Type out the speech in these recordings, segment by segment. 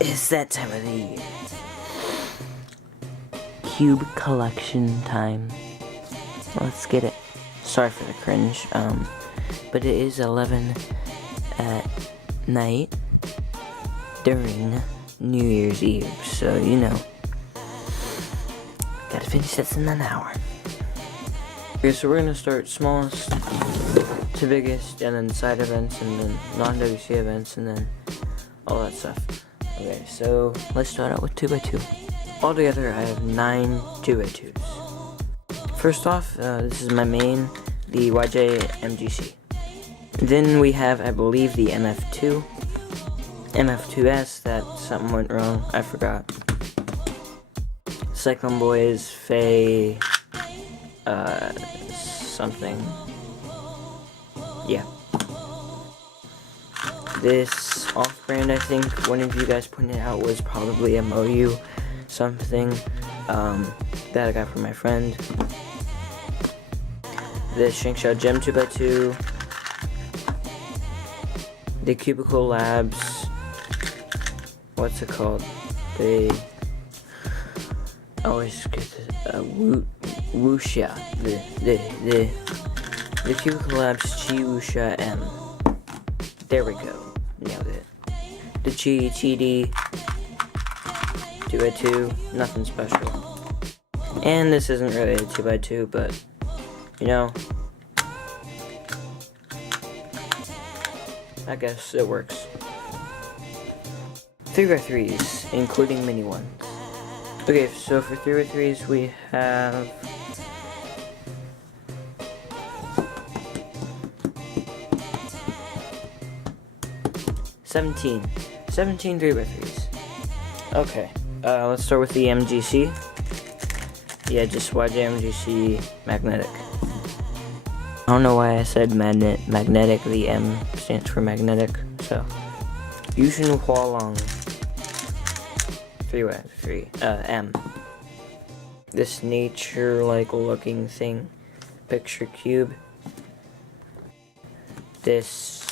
It's that time of the year. Cube collection time. Let's get it. Sorry for the cringe, but it is 11 at night during New Year's Eve, so you know, gotta finish this in an hour. Okay, so we're gonna start smallest to biggest, and then side events, and then non-WCA events, and then all that stuff. Okay, so let's start out with 2x2. Altogether, I have 9 2x2s. First off, this is my main, the YJ MGC. Then we have, I believe, the MF2. MF2S, that something went wrong, I forgot. Cyclone Boys, Faye, something. Yeah. This off-brand, I think, one of you guys pointed out, was probably a MOU something, that I got from my friend. This Shankshot Gem 2x2. The Cubicle Labs, what's it called? They always get Wuxia. The Cubicle Labs Chi Wuxia M. There we go. Nailed it. The Chi TD 2x2, nothing special. And this isn't really a 2x2, but you know, I guess it works. 3x3s, including mini ones. Okay, so for 3x3s we have seventeen 3x3s. Okay, let's start with the MGC. Yeah, just YJ MGC magnetic. I don't know why I said magnetic. The M stands for magnetic. So, Yushin Hualong 3x3 M. This nature-like looking thing, picture cube. This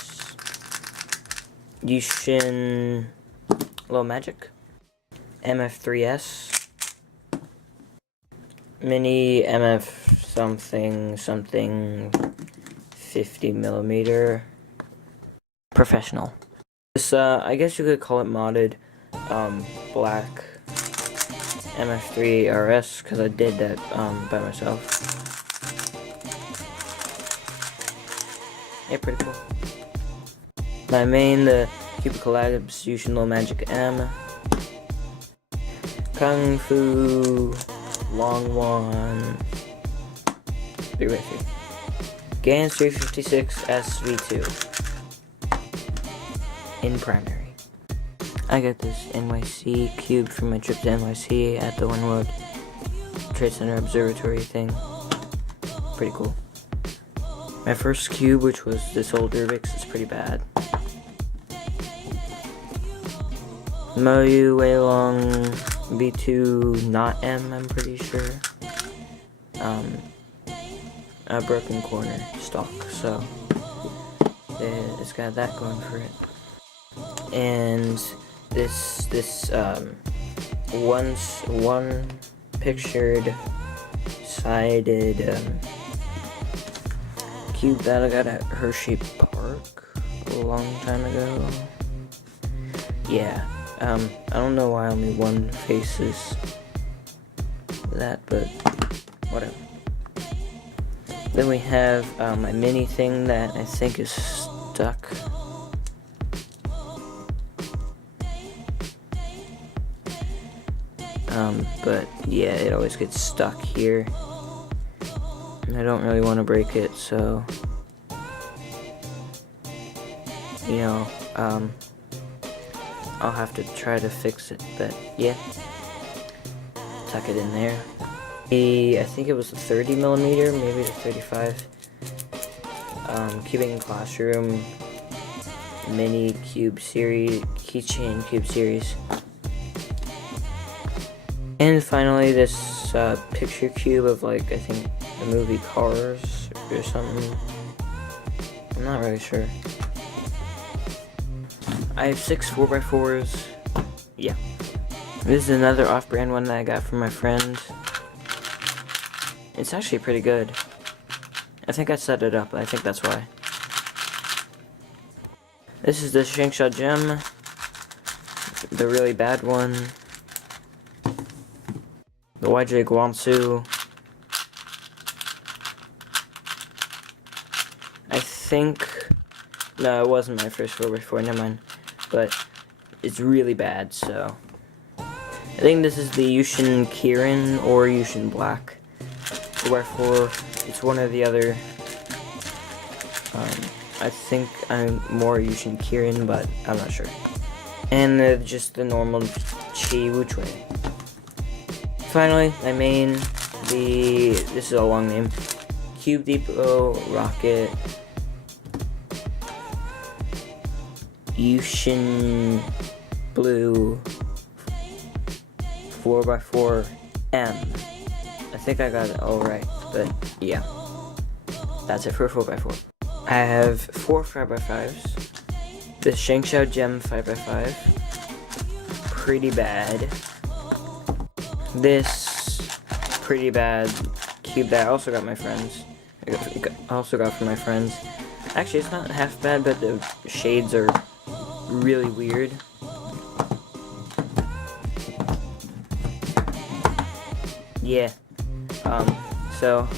Yushin Low Magic MF3S. Mini MF something 50mm professional. This I guess you could call it modded black MF3 RS, because I did that by myself. Yeah, pretty cool. My main, the Cubicle Labs Yushin Low Magic M. Kung Fu Long One 3x3. Gans 356 SV2 in primary. I got this NYC cube from my trip to NYC at the One World Trade Center Observatory thing. Pretty cool. My first cube, which was this old Rubik's, is pretty bad. Moyu Weilong B2 not M, I'm pretty sure. A broken corner stock, so it's got that going for it. And this one pictured sided cube that I got at Hershey Park a long time ago. Yeah. I don't know why only one faces that, but whatever. Then we have my mini thing that I think is stuck. But yeah, it always gets stuck here. And I don't really want to break it, so you know, I'll have to try to fix it, but yeah, tuck it in there. I think it was the 30mm, maybe the 35. Cubing Classroom mini cube series, keychain cube series. And finally this picture cube of, like, I think the movie Cars or something. I'm not really sure. I have 6 4x4s, yeah. This is another off-brand one that I got from my friend. It's actually pretty good. I think I set it up. I think that's why. This is the Shangsha gem. The really bad one. The YJ Guangsu. I think... No, it wasn't my first 4x4, never mind. But it's really bad, so... I think this is the Yushin Kirin or Yushin Black 4x4. It's one or the other. I think I'm more Yushin Kirin, but I'm not sure. And just the normal Chi Wuchui. Finally, my main, this is a long name, Cube Depot Rocket Yushin Blue 4x4M. I think I got it all right, but yeah. That's it for 4x4. I have 4 5x5s. The Shangsha Gem 5x5. Pretty bad. This pretty bad cube that I also got my friends. I also got from my friends. Actually, it's not half bad, but the shades are really weird. Yeah. So,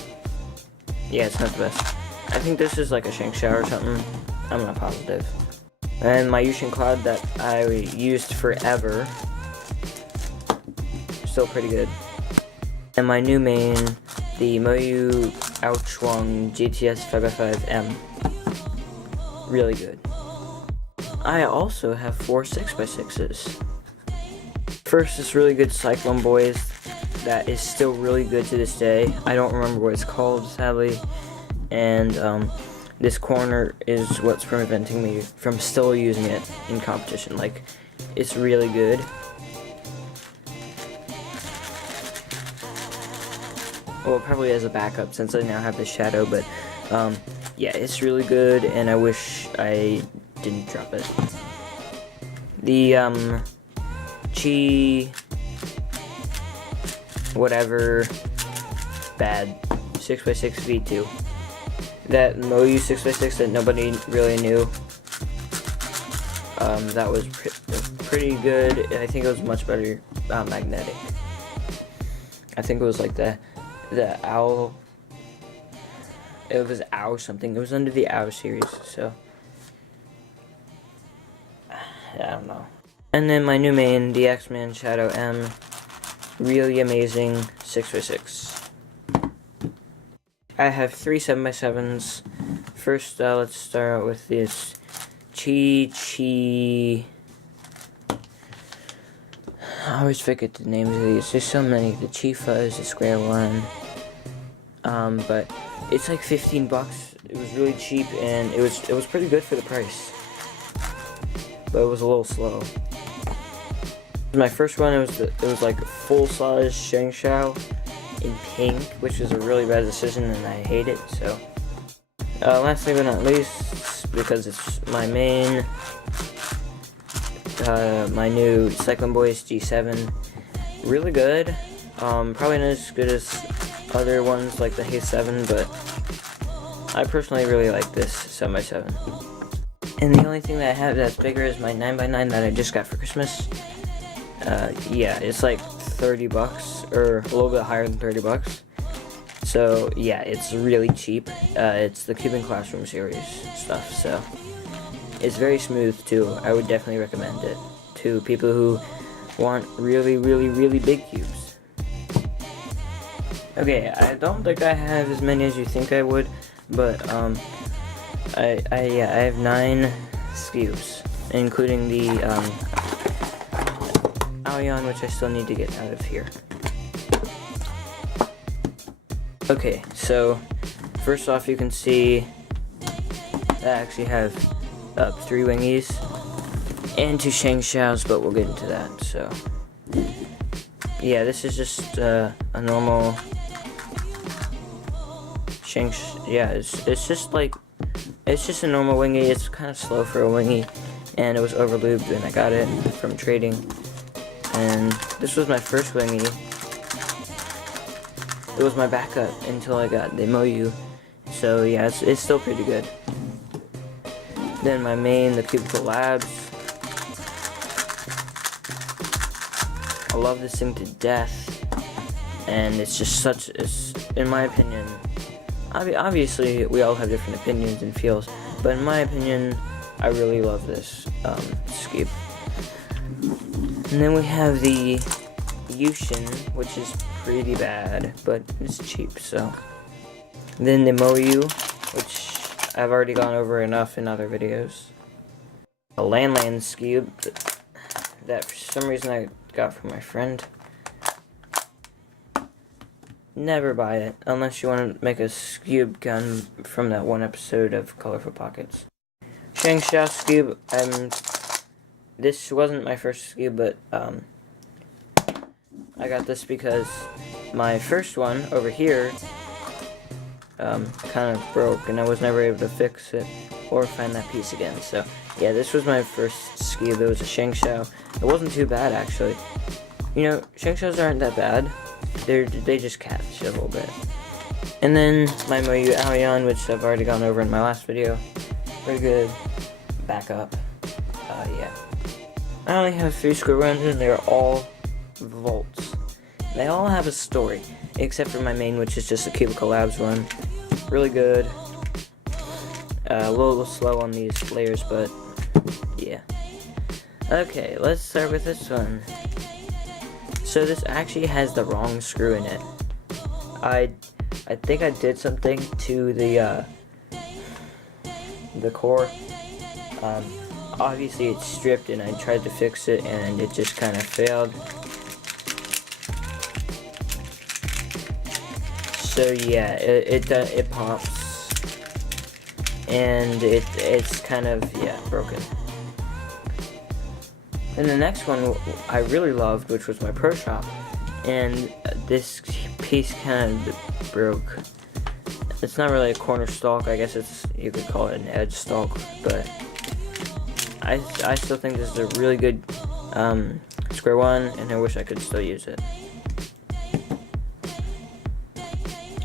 yeah, it's not the best. I think this is like a Shangsha or something. I'm not positive. And my Yushin Cloud that I used forever. Still pretty good. And my new main, the Moyu Ouchwang GTS 5x5M. Really good. I also have 4 6x6s. First, this really good Cyclone Boys that is still really good to this day. I don't remember what it's called, sadly. And this corner is what's preventing me from still using it in competition. Like, it's really good. Well, probably as a backup since I now have the shadow, but yeah, it's really good, and I wish I didn't drop it. The Chi whatever bad 6x6 V2. That Moyu 6x6 that nobody really knew. That was pretty good. I think it was much better magnetic. I think it was like the owl. It was owl something. It was under the owl series, so I don't know. And then my new main, the X-Man Shadow M, really amazing 6x6. I have 3 7x7s. First, let's start out with this Chi. I always forget the names of these. There's so many. The Chi Fuzz, the Square One. But it's like $15. It was really cheap, and it was pretty good for the price. But it was a little slow. My first one, it was like full-size Shangsha in pink, which was a really bad decision, and I hate it. So, lastly but not least, because it's my main, my new Cyclone Boys G7, really good. Probably not as good as other ones like the Haze 7, but I personally really like this 7x7. And the only thing that I have that's bigger is my 9x9 that I just got for Christmas. Yeah, it's like $30, or a little bit higher than $30. So yeah, it's really cheap. It's the Cuban Classroom series stuff, so it's very smooth too. I would definitely recommend it to people who want really, really, really big cubes. Okay, I don't think I have as many as you think I would, but I have 9 cubes, including the Aoyan, which I still need to get out of here. Okay, so first off, you can see I actually have 3 wingies and 2 Shangshaos, but we'll get into that. So yeah, this is just a normal yeah, it's just a normal wingy. It's kind of slow for a wingy, and it was overlubed when I got it from trading. And this was my first wingy. It was my backup until I got the MOU. So yeah, it's still pretty good. Then my main, the Cubicle Labs. I love this thing to death. And it's just such, in my opinion, obviously we all have different opinions and feels, but in my opinion, I really love this skip. And then we have the Yushin, which is pretty bad, but it's cheap, so. Then the MOU, which I've already gone over enough in other videos. A Land skip that for some reason I got from my friend. Never buy it unless you want to make a skip gun from that one episode of Colorful Pockets. Shangxiao skip, this wasn't my first skip, but I got this because my first one over here kind of broke and I was never able to fix it or find that piece again. So yeah, this was my first skip. It was a Shangxiao. It wasn't too bad actually. You know, Shangxiaos aren't that bad. They just catch a little bit. And then my MOU Aoyan, which I've already gone over in my last video. Pretty good backup. Yeah. I only have 3 square runs and they're all vaults. They all have a story, except for my main, which is just a Cubicle Labs run. Really good. A little slow on these layers, but yeah. Okay, let's start with this one. So this actually has the wrong screw in it. I think I did something to the core. Obviously it's stripped and I tried to fix it and it just kind of failed. So yeah, it pops and it's kind of, yeah, broken. And the next one I really loved, which was my Pro Shop, and this piece kind of broke. It's not really a corner stalk, I guess you could call it an edge stalk, but I still think this is a really good square one, and I wish I could still use it.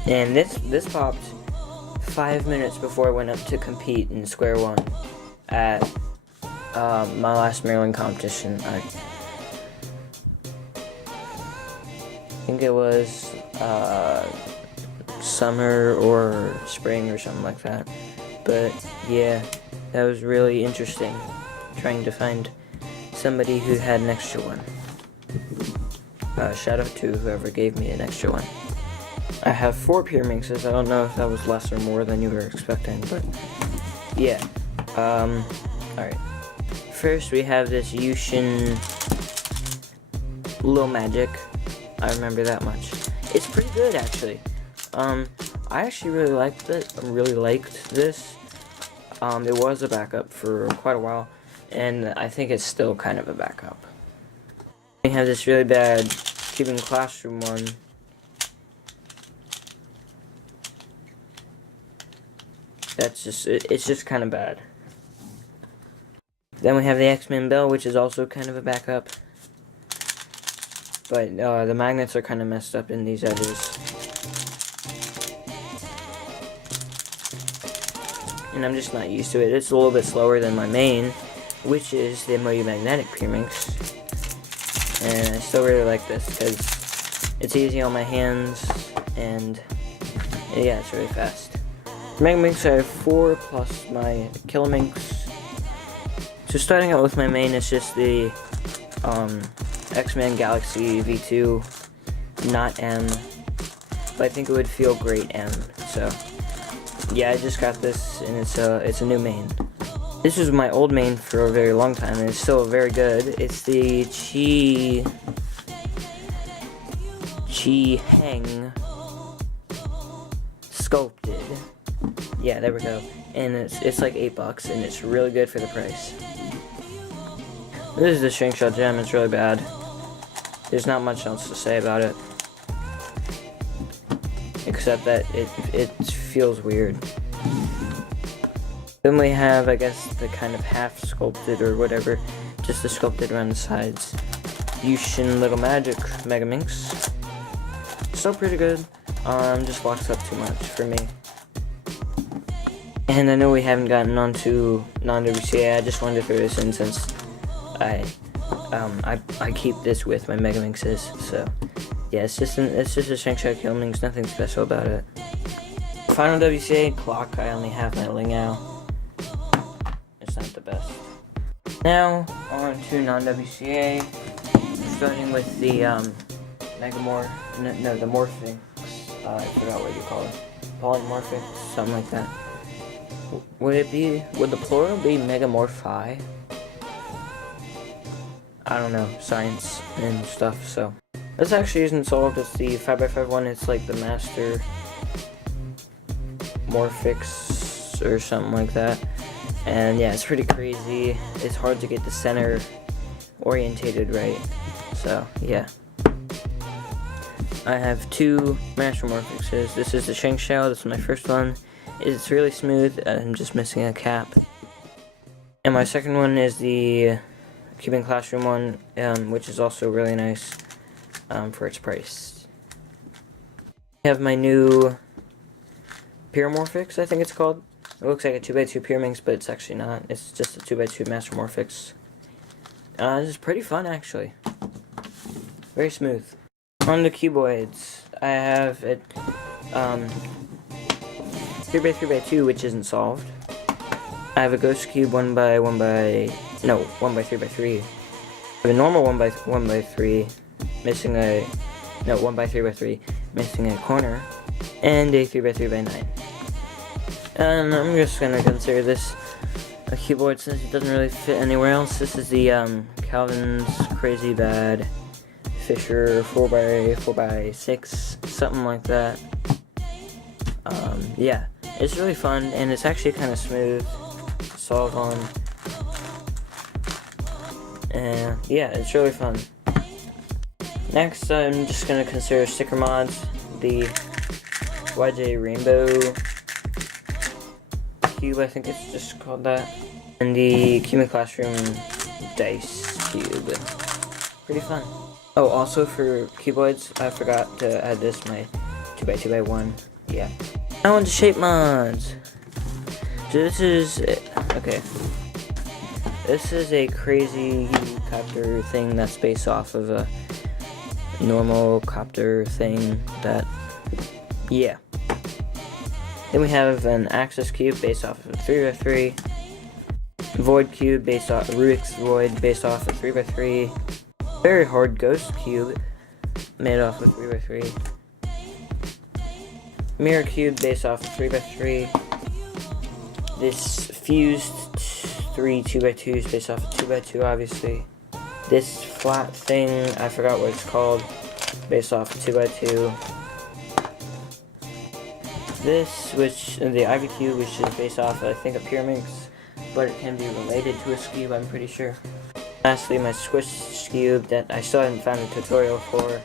And this popped 5 minutes before I went up to compete in square one at my last Maryland competition. I think it was summer or spring or something like that. But yeah, that was really interesting, trying to find somebody who had an extra one. Shout out to whoever gave me an extra one. I have 4 peer mixes. I don't know if that was less or more than you were expecting, but yeah. Alright. First we have this Yushin Lil Magic. I remember that much. It's pretty good actually. I actually really liked it. I really liked this. It was a backup for quite a while, and I think it's still kind of a backup. We have this really bad Cuban Classroom one. That's just, it's just kind of bad. Then we have the X-Men Bell, which is also kind of a backup. But the magnets are kind of messed up in these edges. And I'm just not used to it. It's a little bit slower than my main, which is the MOU Magnetic Premix. And I still really like this because it's easy on my hands, and yeah, it's really fast. Magminx, I have 4 plus my Killaminx. So starting out with my main, it's just the X-Men Galaxy V2, not M, but I think it would feel great M. So yeah, I just got this, and it's a new main. This was my old main for a very long time, and it's still very good. It's the Chi Heng Sculpted. Yeah, there we go. And it's like $8, and it's really good for the price. This is the Shangxiao gem. It's really bad. There's not much else to say about it, except that it feels weird. Then we have, I guess, the kind of half sculpted or whatever, just the sculpted around the sides. Distribution Little Magic Megaminx. Still pretty good. Just walks up too much for me. And I know we haven't gotten onto non-WCA. I just wanted to throw this in since I keep this with my Megaminxes. So yeah, it's just a Shanghai Killminx. Nothing special about it. Final WCA clock. I only have my Lingao. It's not the best. Now on to non-WCA. Starting with the Megamorph. No, the Morphing. I forgot what you call it. Polymorphic, something like that. Would the plural be Megamorphi? I don't know, science and stuff, so. This actually isn't solved, it's the 5x5 one, it's like the Master Morphix or something like that. And yeah, it's pretty crazy. It's hard to get the center orientated right. So yeah. I have two Master Morphixes. This is the Shengshao, this is my first one. It's really smooth, I'm just missing a cap. And my second one is the Cuban Classroom one, which is also really nice for its price. I have my new Pyromorphix, I think it's called. It looks like a 2x2 Pyraminx, but it's actually not. It's just a 2x2 Master Morphix. This is pretty fun, actually. Very smooth. On the cuboids, I have it 3x3x2, which isn't solved. I have a ghost cube 1x3x3. I have a normal 1x3, missing a 1x3x3, missing a corner, and a 3x3x9. And I'm just gonna consider this a cuboid since it doesn't really fit anywhere else. This is the Calvin's Crazy Bad Fisher 4x6, something like that. Yeah, it's really fun and it's actually kind of smooth to solve on. And yeah, it's really fun. Next, I'm just gonna consider sticker mods. The YJ Rainbow Cube, I think it's just called that, and the Cuban Classroom Dice Cube. Pretty fun. Oh, also for cuboids, I forgot to add this, my 2x2x1. Yeah. I want to shape mods. So this is okay. This is a crazy copter thing that's based off of a normal copter thing that, yeah. Then we have an Axis cube based off of a 3x3. Void cube based off Rubik's Void based off of 3x3. Very hard ghost cube made off of 3x3. Mirror cube based off of 3x3. This fused 3 2x2s based off of 2x2, obviously. This flat thing, I forgot what it's called, based off of 2x2. This, which the Ivy cube, which is based off, I think, a Pyraminx, but it can be related to a cube, I'm pretty sure. Lastly, my Squish cube that I still haven't found a tutorial for,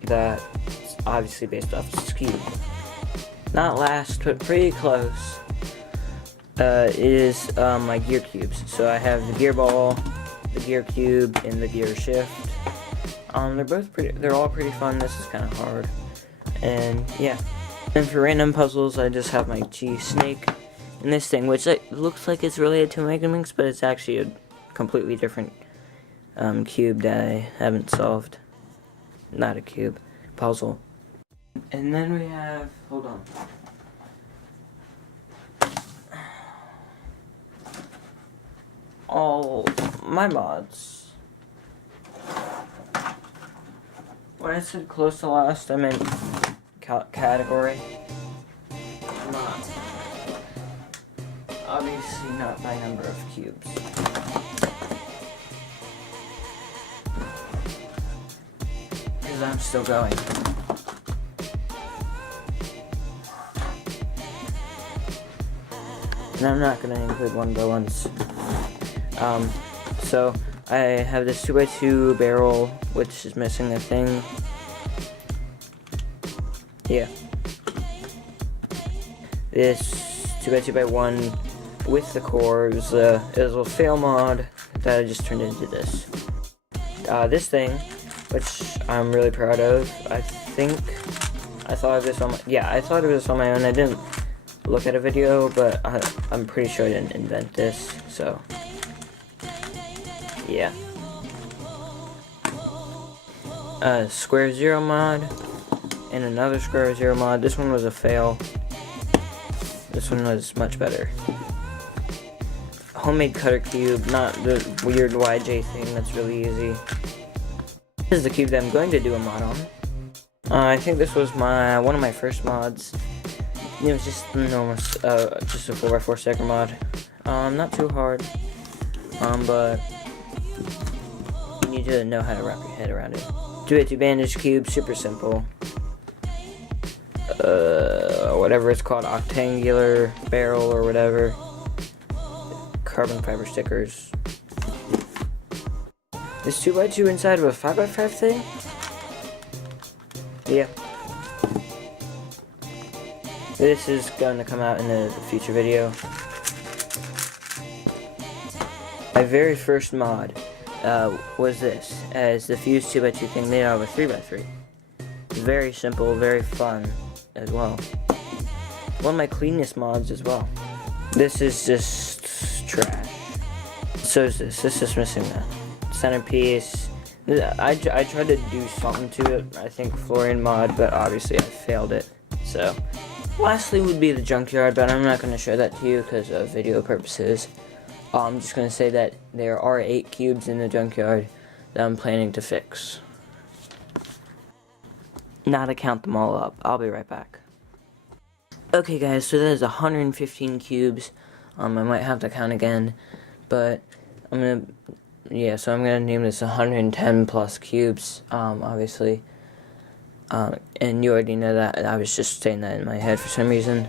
that's obviously based off this cube. Not last, but pretty close, is my gear cubes. So I have the gear ball, the gear cube, and the gear shift. They're all pretty fun. This is kind of hard. And yeah. And for random puzzles, I just have my G Snake and this thing, which looks like it's related to Megaminx, but it's actually a completely different cube that I haven't solved. Not a cube, puzzle. And then we have, hold on. All my mods. When I said close to last, I meant category. Not. Obviously not by number of cubes. Because I'm still going. And I'm not going to include one-by-ones. So I have this 2x2 barrel, which is missing a thing. Yeah. This 2x2x1 with the core, it was a fail mod that I just turned into this. this thing, which I'm really proud of. I think I thought of this on my, I thought of this on my own. I didn't look at a video, but I'm pretty sure I didn't invent this, so yeah. Square Zero mod, and another Square Zero mod. This one was a fail. This one was much better. Homemade cutter cube, not the weird YJ thing that's really easy. This is the cube that I'm going to do a mod on. I think this was one of my first mods. It was just normal, just a 4x4 stacker mod. Not too hard, but you need to know how to wrap your head around it. 2x2 bandage cube, super simple. Whatever it's called, octangular barrel or whatever. Carbon fiber stickers. Is 2x2 inside of a 5x5 thing? Yeah. This is going to come out in a future video. My very first mod was this, as the fused 2x2 thing made out of a 3x3. Very simple, very fun as well. One of my cleanest mods as well. This is just trash. So is this. This is missing the centerpiece. I tried to do something to it, I think Florian mod, but obviously I failed it. So, lastly would be the junkyard, but I'm not going to show that to you because of video purposes. I'm just going to say that there are 8 cubes in the junkyard that I'm planning to fix. Now to count them all up. I'll be right back. Okay guys, so that is 115 cubes. I might have to count again, but I'm gonna name this 110 plus cubes, obviously. And you already know that. I was just saying that in my head for some reason.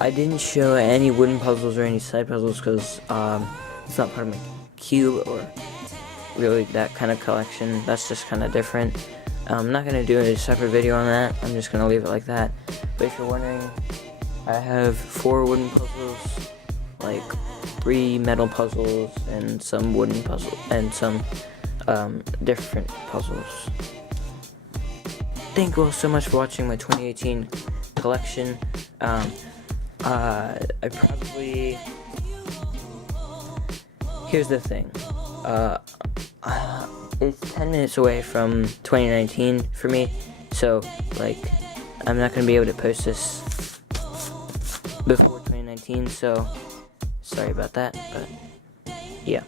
I didn't show any wooden puzzles or any side puzzles because it's not part of my cube or really that kind of collection. That's just kind of different. I'm not going to do a separate video on that. I'm just going to leave it like that. But if you're wondering, I have 4 wooden puzzles, like 3 metal puzzles, and some wooden puzzles, and some different puzzles. Thank you all so much for watching my 2018 collection. Here's the thing. It's 10 minutes away from 2019 for me, so, like, I'm not going to be able to post this before 2019, so sorry about that, but, yeah.